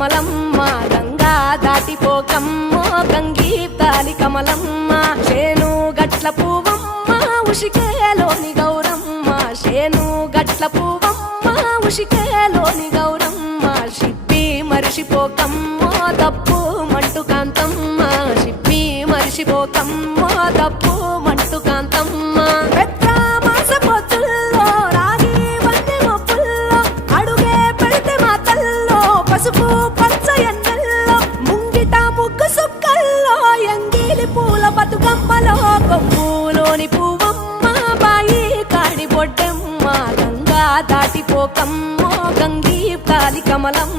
కమలమ్మ గంగా దాటిపోకమ్మో గంగీతాలి కమలమ్మ శేను గట్ల పువ్వమ్మ ఉషికేలోని గౌరమ్మ శేను గట్ల పువ్వమ్మ ఉషికేలోని గౌరమ్మ షిప్పి మరిషిపోకమ్మో తప్పు మంటు కాంతమ్మ షిప్పి మరిషిపోకమ్మో తప్పు మంటు కాంతమ్మ పసుపు పచ్చ ఎన్నెల్లో ముంగిట ముగ్గు సుక్కల్లో ఎంగిలి పూల బతుకమ్మలో కొమ్ములోని పువ్వమ్మ బాయి కాడి బొడ్డెమ్మ గంగా దాటిపోకమ్మో గంగీ తాలి కమలమ్మ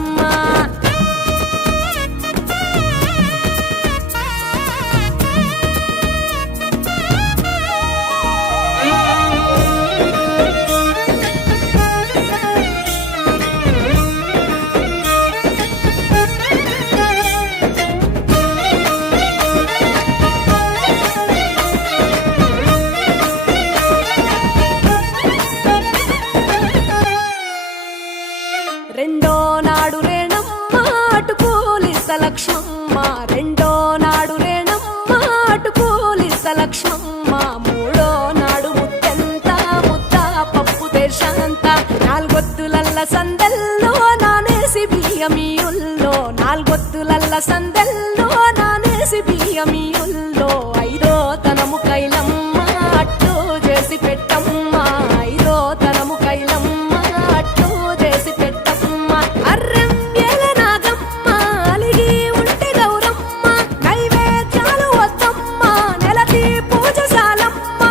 రెండో నాడు రేణమ్మ అటుకూలిస్త లక్ష్మమ్మ రెండో నాడు రేణమ్మ అటుకూలిస్త లక్ష్మమ్మ మూడో నాడు ముత్తెంత ముద్ద పప్పు దేశంత నాలుగొత్తులల్ల సందెల్లో నానేసి బియ్యమియుల్లో నాలుగొత్తులల్ల సందెల్లో నానేసి బియ్యమియుల్లో ఐదో తనము కైలమ్మ అట్టు చేసి పెట్టమ్మ ఐదో తనము కైలమ్మ అట్టు చేసి పెట్టమ్మ అర్రం ఏల నాగమ్మ అలిగి ఉంటే గౌరమ్మ నైవేద్యాలు వద్దమ్మ నెలకి పూజశాలమ్మ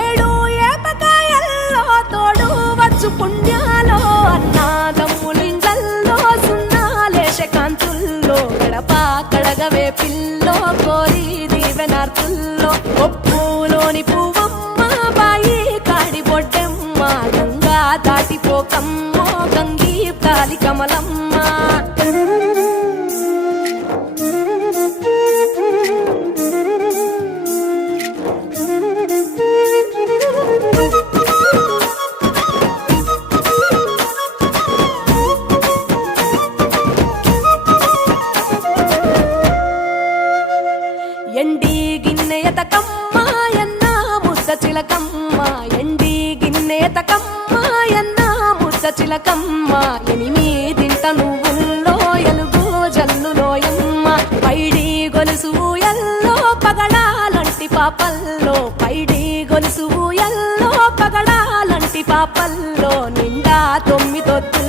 ఏడు ఏపకాయల్లో తోడు వచ్చు పుణ్యాలో అన్నాదమ్ములింగల్లో సున్నాలేశ కాంతుల్లో గడప కడగవే పిల్లో కోరి దీవెనార్తుల్లో ఒప్పులోని పువ్వమ్మ బాయి కాడి బొడ్డెమ్మ గంగా దాటిపోకమ్మో గంగీ తాలి కమలమ్మ ఎండి గిన్నెయతకమ్మ ఎన్న ముద్ద చిలకమ్మ ఎండి గిన్నెయతకమ్మ ఎన్న ముద్ద చిలకమ్మ ఎనిమిదింట నువ్వుల్లో ఎలుగు జల్లులోయమ్మ పైడి గొలుసు ఎల్లో పగడాలంటి పాపల్లో పైడి గొలుసు ఎల్లో పగడాలంటి పాపల్లో నిండా తొమ్మిదొద్దు